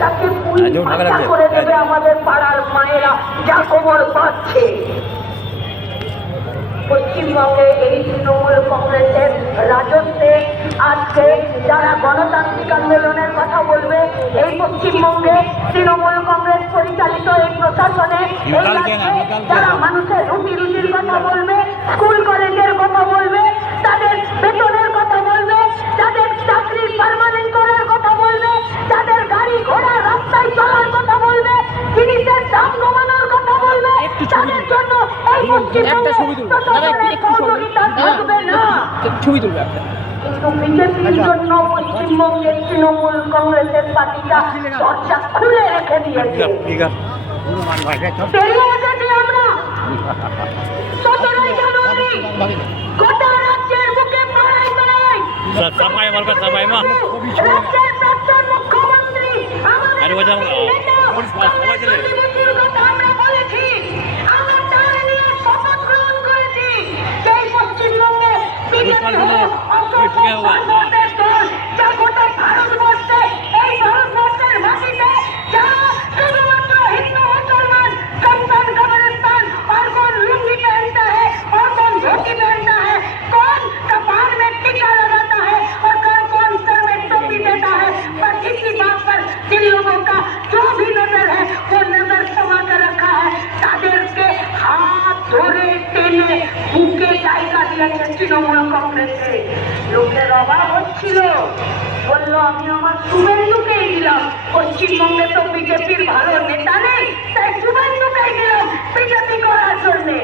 তাকে পুলিশ হত্যা করে দেবে আমাদের পাড়ার মায়েরা যা খবর পাচ্ছে। পশ্চিমবঙ্গে এই তৃণমূল কংগ্রেসের রাজত্বে আজকে যারা গণতান্ত্রিক আন্দোলনের কথা বলবে, এই পশ্চিমবঙ্গে তৃণমূল কংগ্রেস পরিচালিত এই প্রশাসনে এই রাজ্যে যারা মানুষের রুটি রুটির কথা বলবে, স্কুল কলেজের কথা বলবে, তাদের বেতনের কথা বলবে, তাদের চাকরির পার্মানেন্ট করার কথা বলবে, তাদের গাড়ি ঘোড়া রাস্তায় চলার কথা বলবে, জিনিসের দাম কমানোর কথা বলবে, তাদের জন্য এই পশ্চিমবঙ্গে সহযোগিতা থাকবে না। ছবি তুলবে কিন্তু বিজেপির জন্য পশ্চিমবঙ্গের তৃণমূল কংগ্রেসের পার্টিটা দরজা খুলে রেখে দিয়েছে। বেরিয়ে এসেছি আমরা 17 জানুয়ারি গোটা রাজ্যের বুকে পাড়ায় পাড়ায় রাজ্যের প্রাক্তন মুখ্যমন্ত্রী আমাদের কথা আমরা বলেছি, আমরা তার নিয়ে শপথ গ্রহণ করেছি যে পশ্চিমবঙ্গে বিজেপি হোক অসংখ্য ভারতবর্ষের দল যা গোটা ভারতবর্ষে এই ভারতবর্ষের মাটিতে যারা শুধুমাত্র हिंदू मुसलमान संतान कब्रिस्तान और कौन लुंगी पहनता है और कौन धोती पहनता है, कौन कपार में टीका लगाता है और कौन सर में टोपी देता है, पर इसी बात पर जिन लोगों का जो भी नजर है वो नजर समा कर रखा है, তাদেরকে হাত ধরে টেনে বুকে জায়গা দিয়েছে তৃণমূল কংগ্রেসে। লোকের অভাব হচ্ছিল, বললো আমি আমার শুভেন্দুকেই দিলাম, পশ্চিমবঙ্গে তো বিজেপির ভালো নেতা নেই, তাই শুভেন্দুকেই দিলাম বিজেপি করার জন্যে।